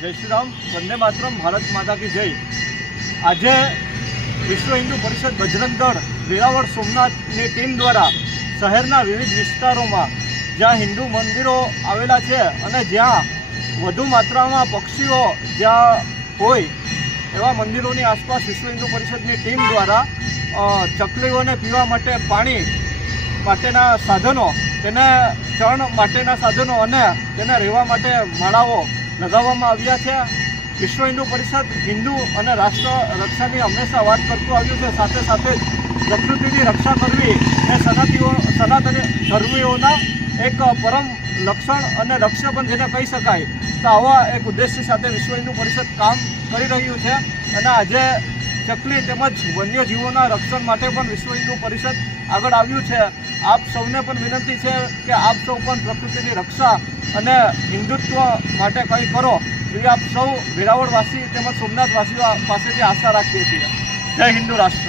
जय श्री राम, वंदे मातरम, भारत माता की जय। आज विश्व हिंदू परिषद बजरंग दल वेरावळ सोमनाथनी टीम द्वारा शहरना विविध विस्तारों में ज्यां हिंदू मंदिरों आवेला छे अने ज्यां वधु मात्रामां पक्षीओ ज्यां होय एवा मंदिरोनी आसपास विश्व हिंदू परिषदनी टीम द्वारा चकलीओने पीवा माटे पाणी माटेना साधनों, तेने चरण माटेना साधनों अने तेने रहेवा माटे माळाओ लगाववामां आव्या छे। विश्व हिंदू परिषद हिंदू अने राष्ट्र रक्षानी हमेशा वात करतुं आव्युं छे। साथे साथे प्रकृतिनी रक्षा करवी ए सनातनी धर्मीओना एक परम लक्षण अने लक्ष्य पण जेने कही शकाय। तो आवा एक उद्देश्य साथे विश्व हिंदू परिषद काम करी रह्युं छे अने आजे चकली तेमज वन्यजीवोना रक्षण माटे पण विश्व हिंदू परिषद आगळ आव्युं छे। आप सौने पण विनंती छे के आप सौ पण प्रकृतिनी रक्षा अने हिंदुत्व माटे कंई करो एवी आप सौ वेरावळवासी तेमज सोमनाथवासीओ पासेथी आशा राखीए छीए। जय हिंदू राष्ट्र।